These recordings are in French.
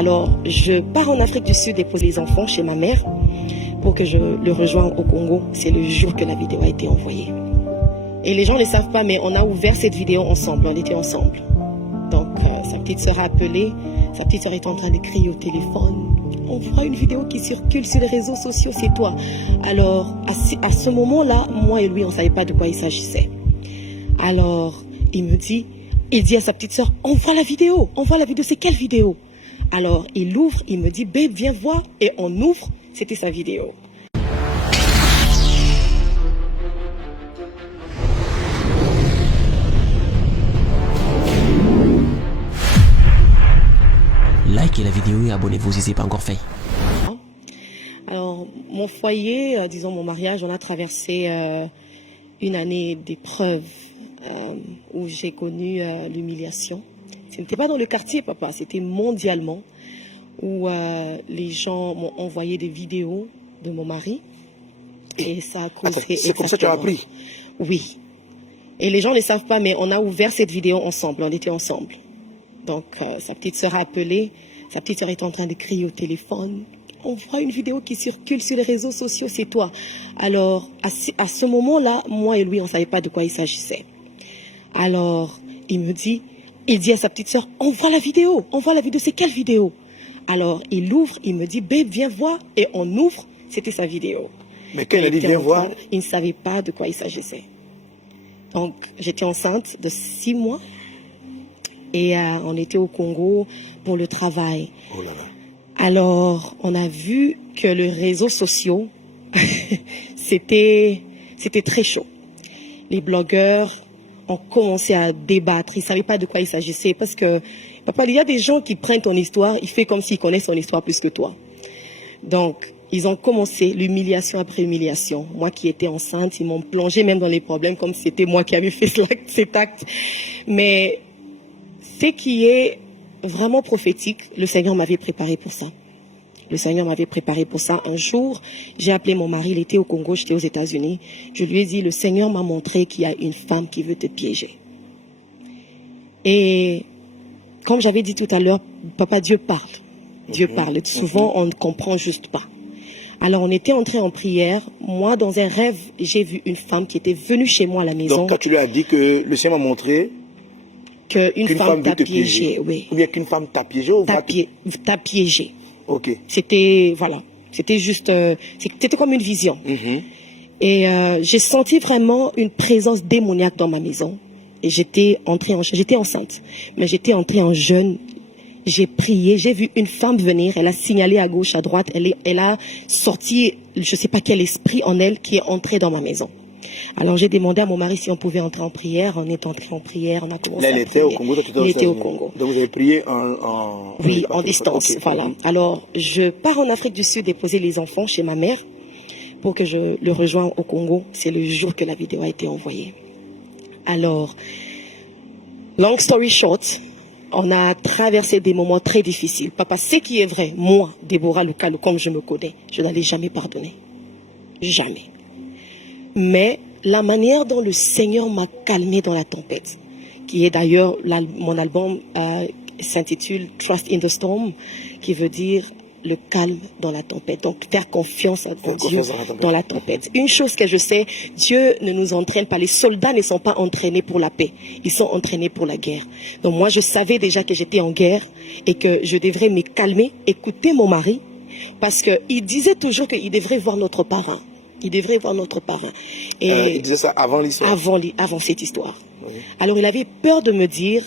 Alors, je pars en Afrique du Sud déposer les enfants chez ma mère pour que je le rejoigne au Congo. C'est le jour que la vidéo a été envoyée. Et les gens ne le savent pas, mais on a ouvert cette vidéo ensemble. On était ensemble. Donc, sa petite sœur a appelé. Sa petite sœur est en train de crier au téléphone. On voit une vidéo qui circule sur les réseaux sociaux, c'est toi. Alors, à ce moment-là, moi et lui, on ne savait pas de quoi il s'agissait. Alors, il dit à sa petite sœur, on voit la vidéo, c'est quelle vidéo? Alors, il ouvre, il me dit, babe, viens voir. Et on ouvre, c'était sa vidéo. Likez la vidéo et abonnez-vous si ce n'est pas encore fait. Alors, mon foyer, disons mon mariage, on a traversé une année d'épreuves où j'ai connu l'humiliation. Ce n'était pas dans le quartier, papa, c'était mondialement, où les gens m'ont envoyé des vidéos de mon mari. Et ça a causé... Attends, c'est comme ça que tu as appris? Oui. Et les gens ne le savent pas, mais on a ouvert cette vidéo ensemble, on était ensemble. Donc, sa petite sœur a appelé, sa petite sœur est en train de crier au téléphone. On voit une vidéo qui circule sur les réseaux sociaux, c'est toi. Alors, à ce moment-là, moi et lui, on ne savait pas de quoi il s'agissait. Alors, il dit à sa petite sœur, on voit la vidéo, c'est quelle vidéo? Alors, il ouvre, il me dit, babe, viens voir. Et on ouvre, c'était sa vidéo. Mais quand il a dit, viens voir, il ne savait pas de quoi il s'agissait. Donc, j'étais enceinte de 6 mois. Et on était au Congo pour le travail. Oh là là. Alors, on a vu que les réseaux sociaux, c'était très chaud. Les blogueurs ont commencé à débattre. Ils ne savaient pas de quoi il s'agissait. Parce que, papa, il y a des gens qui prennent ton histoire, ils font comme s'ils connaissent ton histoire plus que toi. Donc, ils ont commencé l'humiliation après humiliation. Moi qui étais enceinte, ils m'ont plongé même dans les problèmes comme si c'était moi qui avais fait cet acte. Mais ce qui est vraiment prophétique, le Seigneur m'avait préparé pour ça. Le Seigneur m'avait préparé pour ça. Un jour, j'ai appelé mon mari, il était au Congo, j'étais aux États-Unis. Je lui ai dit, le Seigneur m'a montré qu'il y a une femme qui veut te piéger. Et comme j'avais dit tout à l'heure, papa, Dieu parle. Dieu parle. Souvent, on ne comprend juste pas. Alors, on était entré en prière. Moi, dans un rêve, j'ai vu une femme qui était venue chez moi à la maison. Donc, quand tu lui as dit que le Seigneur m'a montré qu'une femme t'a piégé, oui. Ou bien qu'une femme t'a piégé ou t'a piégé. Ok. C'était, voilà. C'était juste, c'était comme une vision. Et j'ai senti vraiment une présence démoniaque dans ma maison. Et j'étais enceinte. Mais j'étais entrée en jeûne. J'ai prié, j'ai vu une femme venir, elle a signalé à gauche, à droite, elle a sorti, je ne sais pas quel esprit en elle qui est entré dans ma maison. Alors j'ai demandé à mon mari si on pouvait entrer en prière, on est entré en prière, on a commencé à prier. Elle était au Congo, il était au Congo. Donc vous avez prié Oui, en distance, okay. Voilà. Alors je pars en Afrique du Sud déposer les enfants chez ma mère pour que je le rejoigne au Congo. C'est le jour que la vidéo a été envoyée. Alors, long story short, on a traversé des moments très difficiles. Papa, ce qui est vrai, moi, Déborah Lucalo, comme je me connais, je n'allais jamais pardonner. Jamais. Mais la manière dont le Seigneur m'a calmé dans la tempête, qui est d'ailleurs, mon album s'intitule Trust in the Storm, qui veut dire le calme dans la tempête. Donc, faire confiance en Dieu dans la tempête. Une chose que je sais, Dieu ne nous entraîne pas. Les soldats ne sont pas entraînés pour la paix. Ils sont entraînés pour la guerre. Donc, moi, je savais déjà que j'étais en guerre et que je devrais me calmer, écouter mon mari, parce qu'il disait toujours qu'il devrait voir notre parrain. Il devrait voir notre parrain. Et il disait ça avant l'histoire? Avant cette histoire. Oui. Alors, il avait peur de me dire,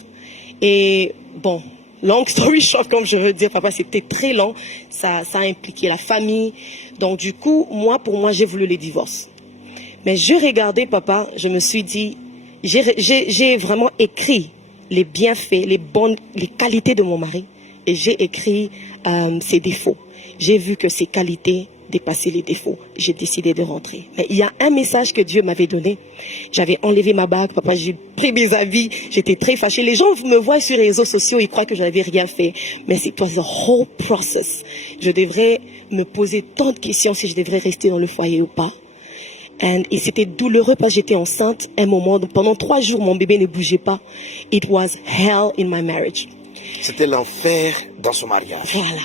et bon, long story short, comme je veux dire, papa, c'était très long. Ça a impliqué la famille. Donc, du coup, pour moi, j'ai voulu le divorce. Mais je regardais, papa, je me suis dit, j'ai vraiment écrit les bienfaits, les qualités de mon mari. Et j'ai écrit ses défauts. J'ai vu que ses qualités dépassaient les défauts. J'ai décidé de rentrer. Mais il y a un message que Dieu m'avait donné. J'avais enlevé ma bague, papa, j'ai pris mes habits. J'étais très fâchée. Les gens me voient sur les réseaux sociaux, ils croient que je n'avais rien fait. Mais it was a whole process. Je devrais me poser tant de questions si je devrais rester dans le foyer ou pas. Et c'était douloureux parce que j'étais enceinte. Un moment, pendant 3 jours, mon bébé ne bougeait pas. It was hell in my marriage. C'était l'enfer dans son mariage. Voilà.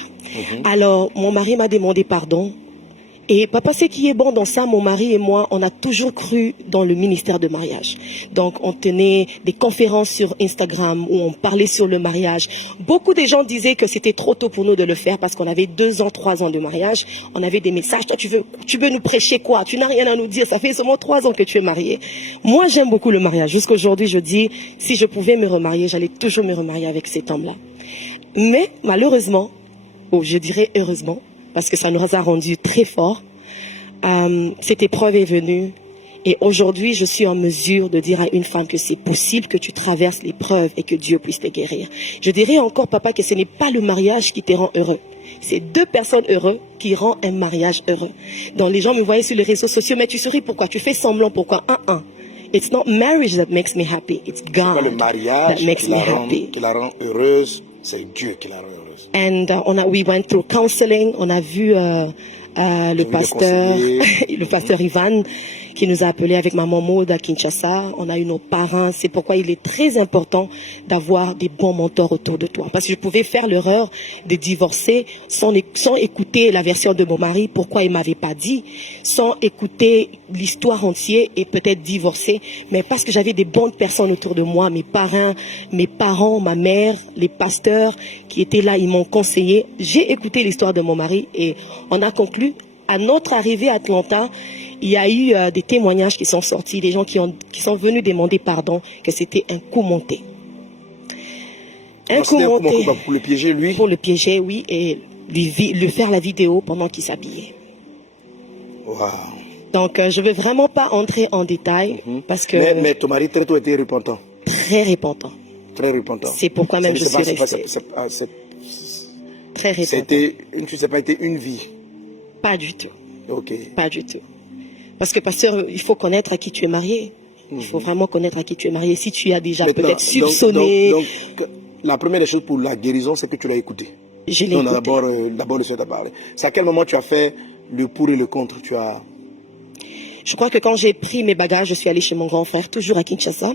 Alors, mon mari m'a demandé pardon. Et papa, ce qui est bon dans ça, mon mari et moi, on a toujours cru dans le ministère de mariage. Donc, on tenait des conférences sur Instagram où on parlait sur le mariage. Beaucoup de gens disaient que c'était trop tôt pour nous de le faire parce qu'on avait 2 ans, 3 ans de mariage. On avait des messages. Toi, tu veux nous prêcher quoi? Tu n'as rien à nous dire. Ça fait seulement 3 ans que tu es marié. Moi, j'aime beaucoup le mariage. Jusqu'aujourd'hui, je dis, si je pouvais me remarier, j'allais toujours me remarier avec cet homme-là. Mais, malheureusement, ou je dirais heureusement, parce que ça nous a rendus très forts. Cette épreuve est venue et aujourd'hui je suis en mesure de dire à une femme que c'est possible que tu traverses l'épreuve et que Dieu puisse te guérir. Je dirais encore, papa, que ce n'est pas le mariage qui te rend heureux. C'est 2 personnes heureuses qui rendent un mariage heureux. Donc les gens me voyaient sur les réseaux sociaux, mais tu souris pourquoi? Tu fais semblant pourquoi? It's not marriage that makes me happy. It's God Pas le mariage that makes me happy. qui la rend heureuse, c'est Dieu qui la rend heureuse. And we went through counseling. On a vu le pasteur Ivan qui nous a appelés avec maman Maud à Kinshasa. On a eu nos parents. C'est pourquoi il est très important d'avoir des bons mentors autour de toi. Parce que je pouvais faire l'erreur de divorcer sans écouter la version de mon mari, pourquoi il m'avait pas dit, sans écouter l'histoire entière et peut-être divorcer. Mais parce que j'avais des bonnes personnes autour de moi, mes parents, ma mère, les pasteurs qui étaient là, ils m'ont conseillé. J'ai écouté l'histoire de mon mari et on a conclu. À notre arrivée à Atlanta, il y a eu des témoignages qui sont sortis, des gens qui sont venus demander pardon, que c'était un coup monté. Un coup monté. Pour le piéger, lui? Pour le piéger, oui, et lui faire la vidéo pendant qu'il s'habillait. Wow. Donc, je ne veux vraiment pas entrer en détail parce que... Mais ton mari très tôt était repentant. Très repentant. Très repentant. C'est pourquoi même je suis restée. Très repentant. Ça n'a pas été une vie. Pas du tout. Ok. Pas du tout. Parce que, pasteur, il faut connaître à qui tu es marié. Il faut vraiment connaître à qui tu es marié. Si tu as déjà peut-être soupçonné... Donc, la première des choses pour la guérison, c'est que tu l'as écouté. Je l'ai écouté. D'abord, le Seigneur t'a parlé. C'est à quel moment tu as fait le pour et le contre? Je crois que quand j'ai pris mes bagages, je suis allée chez mon grand frère, toujours à Kinshasa.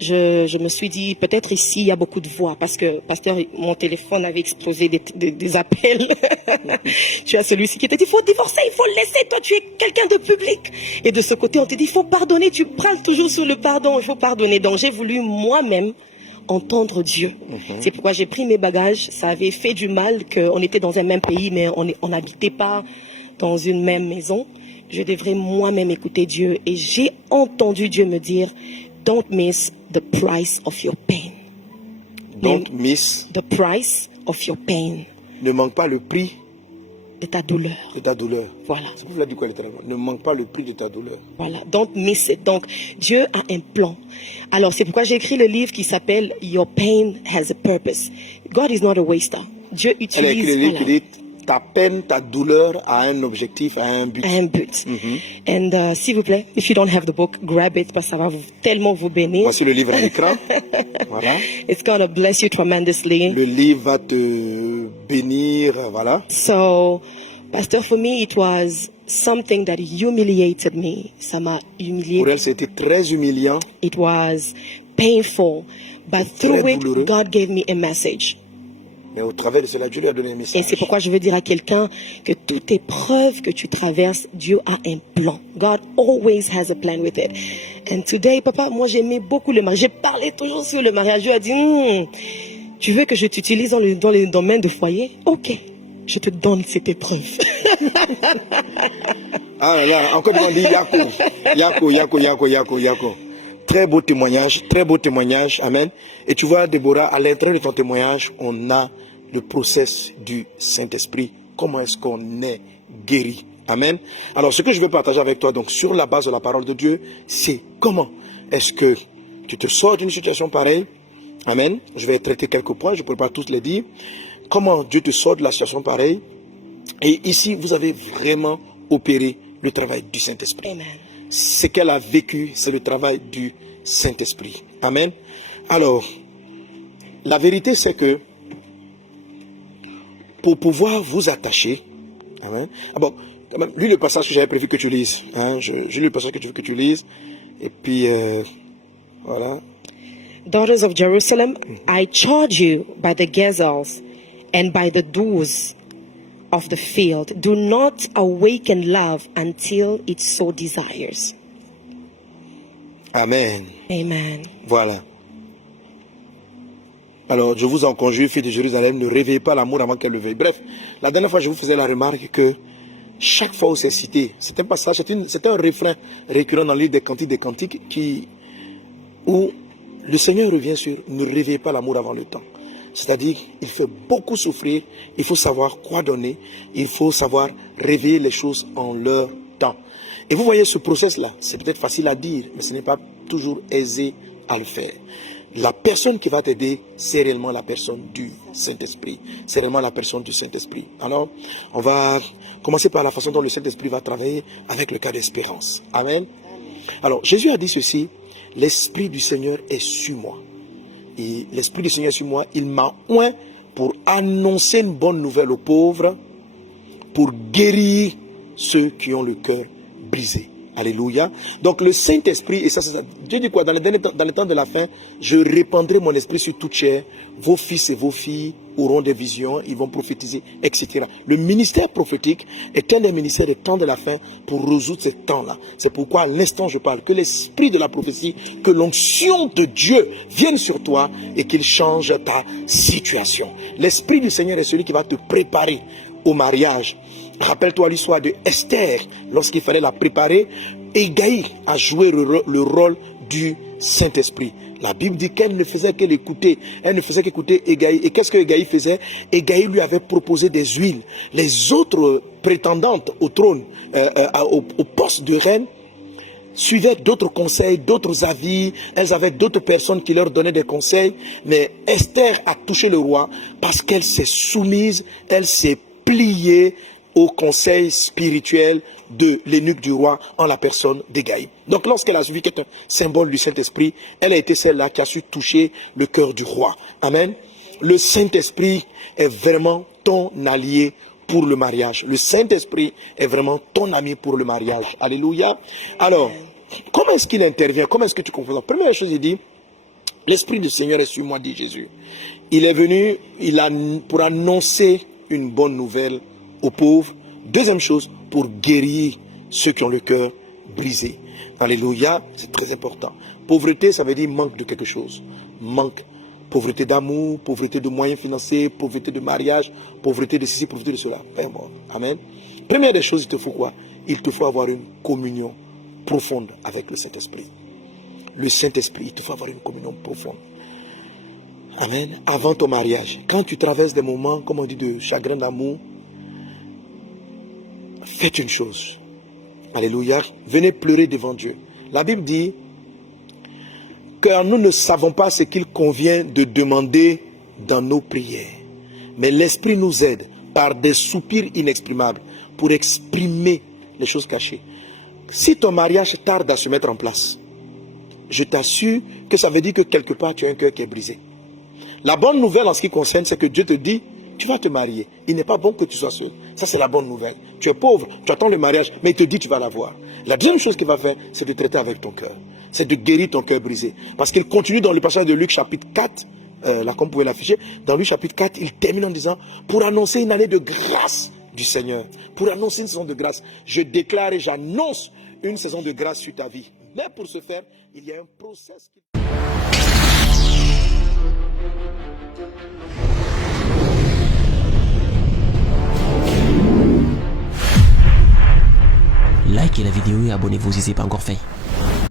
Je me suis dit, peut-être ici, il y a beaucoup de voix, parce que, pasteur, mon téléphone avait explosé des appels. Tu as celui-ci qui te dit, il faut divorcer, il faut le laisser, toi, tu es quelqu'un de public. Et de ce côté, on te dit, il faut pardonner, tu parles toujours sur le pardon, il faut pardonner. Donc, j'ai voulu moi-même entendre Dieu. C'est pourquoi j'ai pris mes bagages. Ça avait fait du mal qu'on était dans un même pays, mais on n'habitait pas dans une même maison. Je devrais moi-même écouter Dieu. Et j'ai entendu Dieu me dire, don't miss the price of your pain. Don't miss the price of your pain. Ne manque pas le prix de ta douleur. De ta douleur. Voilà. C'est pour cela dit quoi littéralement. Ne manque pas le prix de ta douleur. Voilà. Don't miss it. Donc, Dieu a un plan. Alors, c'est pourquoi j'ai écrit le livre qui s'appelle Your Pain Has a Purpose. God is not a waster. Dieu utilise... Elle a écrit le livre qui dit ta peine, ta douleur a un objectif, a un but. Un but. And s'il vous plaît, if you don't have the book, grab it parce que ça va tellement vous bénir. Voici le livre à l'écran. Voilà. It's going to bless you tremendously. Le livre va te bénir, voilà. So, Pastor, for me, it was something that humiliated me. Ça m'a humilié. Pour elle, c'était très humiliant. It was painful, but through it, douloureux. God gave me a message. Mais au travers de cela, Dieu lui a donné un message. Et c'est pourquoi je veux dire à quelqu'un que toute épreuve que tu traverses, Dieu a un plan. God always has a plan with it. And today, papa, moi j'aimais beaucoup le mariage. J'ai parlé toujours sur le mariage. Dieu a dit, tu veux que je t'utilise dans le domaine de foyer? Ok, je te donne cette épreuve. Ah là, encore on dit Yako. Très beau témoignage, amen. Et tu vois, Déborah, à l'intérieur de ton témoignage, on a le process du Saint-Esprit. Comment est-ce qu'on est guéri? Amen. Alors, ce que je veux partager avec toi, donc, sur la base de la parole de Dieu, c'est comment est-ce que tu te sors d'une situation pareille? Amen. Je vais traiter quelques points, je ne pourrais pas tous les dire. Comment Dieu te sort de la situation pareille? Et ici, vous avez vraiment opéré le travail du Saint-Esprit. Amen. Ce qu'elle a vécu, c'est le travail du Saint-Esprit. Amen. Alors, la vérité, c'est que pour pouvoir vous attacher, amen. Ah bon, lis le passage que j'avais prévu que tu lises. Hein, je lis le passage que tu veux que tu lises. Et puis, voilà. Daughters of Jerusalem, I charge you by the gazelles and by the doors of the field. Do not awaken love until it so desires. Amen. Amen. Voilà. Alors, je vous en conjure, filles de Jérusalem, ne réveillez pas l'amour avant qu'elle le veuille. Bref, la dernière fois, je vous faisais la remarque que chaque fois où c'est cité, c'est un passage, c'est un refrain récurrent dans le livre des Cantiques où le Seigneur revient sur « ne réveillez pas l'amour avant le temps ». C'est-à-dire, il fait beaucoup souffrir, il faut savoir quoi donner, il faut savoir réveiller les choses en leur temps. Et vous voyez ce process-là, c'est peut-être facile à dire, mais ce n'est pas toujours aisé à le faire. La personne qui va t'aider, c'est réellement la personne du Saint-Esprit. C'est réellement la personne du Saint-Esprit. Alors, on va commencer par la façon dont le Saint-Esprit va travailler avec le cas d'espérance. Amen. Alors, Jésus a dit ceci, « L'Esprit du Seigneur est sur moi. » Et l'Esprit du Seigneur est sur moi, il m'a oint pour annoncer une bonne nouvelle aux pauvres, pour guérir ceux qui ont le cœur brisé. Alléluia. Donc le Saint-Esprit, et ça c'est ça. Dieu dit quoi? Dans les temps de la fin, je répandrai mon esprit sur toute chair. Vos fils et vos filles auront des visions, ils vont prophétiser, etc. Le ministère prophétique est un des ministères des temps de la fin pour résoudre ces temps-là. C'est pourquoi à l'instant je parle que l'esprit de la prophétie, que l'onction de Dieu vienne sur toi et qu'il change ta situation. L'esprit du Seigneur est celui qui va te préparer au mariage. Rappelle-toi l'histoire de Esther, lorsqu'il fallait la préparer, Égaï a joué le rôle du Saint-Esprit. La Bible dit qu'elle ne faisait qu'écouter, elle ne faisait qu'écouter Égaï. Et qu'est-ce que Égaï faisait? Égaï lui avait proposé des huiles. Les autres prétendantes au trône, au poste de reine, suivaient d'autres conseils, d'autres avis. Elles avaient d'autres personnes qui leur donnaient des conseils. Mais Esther a touché le roi parce qu'elle s'est soumise, elle s'est pliée au conseil spirituel de l'eunuque du roi en la personne d'Égaï. Donc lorsqu'elle a suivi, qui est un symbole du Saint-Esprit, elle a été celle-là qui a su toucher le cœur du roi. Amen. Le Saint-Esprit est vraiment ton allié pour le mariage. Le Saint-Esprit est vraiment ton ami pour le mariage. Alléluia. Alors, comment est-ce qu'il intervient? Comment est-ce que tu comprends? Première chose, il dit, l'Esprit du Seigneur est sur moi, dit Jésus. Il est venu pour annoncer une bonne nouvelle aux pauvres. Deuxième chose, pour guérir ceux qui ont le cœur brisé. Alléluia, c'est très important. Pauvreté, ça veut dire manque de quelque chose. Manque. Pauvreté d'amour, pauvreté de moyens financiers, pauvreté de mariage, pauvreté de ceci, pauvreté de cela. Amen. Première des choses, il te faut quoi? Il te faut avoir une communion profonde avec le Saint-Esprit. Le Saint-Esprit, il te faut avoir une communion profonde. Amen. Avant ton mariage, quand tu traverses des moments, comme on dit, de chagrin d'amour, faites une chose. Alléluia. Venez pleurer devant Dieu. La Bible dit que nous ne savons pas ce qu'il convient de demander dans nos prières. Mais l'Esprit nous aide par des soupirs inexprimables pour exprimer les choses cachées. Si ton mariage tarde à se mettre en place, je t'assure que ça veut dire que quelque part tu as un cœur qui est brisé. La bonne nouvelle en ce qui concerne, c'est que Dieu te dit, tu vas te marier. Il n'est pas bon que tu sois seul. Ça, c'est la bonne nouvelle. Tu es pauvre, tu attends le mariage, mais il te dit, tu vas l'avoir. La deuxième chose qu'il va faire, c'est de traiter avec ton cœur. C'est de guérir ton cœur brisé. Parce qu'il continue dans le passage de Luc chapitre 4, là comme vous pouvez l'afficher, dans Luc chapitre 4, il termine en disant, pour annoncer une année de grâce du Seigneur, pour annoncer une saison de grâce, je déclare et j'annonce une saison de grâce sur ta vie. Mais pour ce faire, il y a un process qui... Likez la vidéo et abonnez-vous si ce n'est pas encore fait.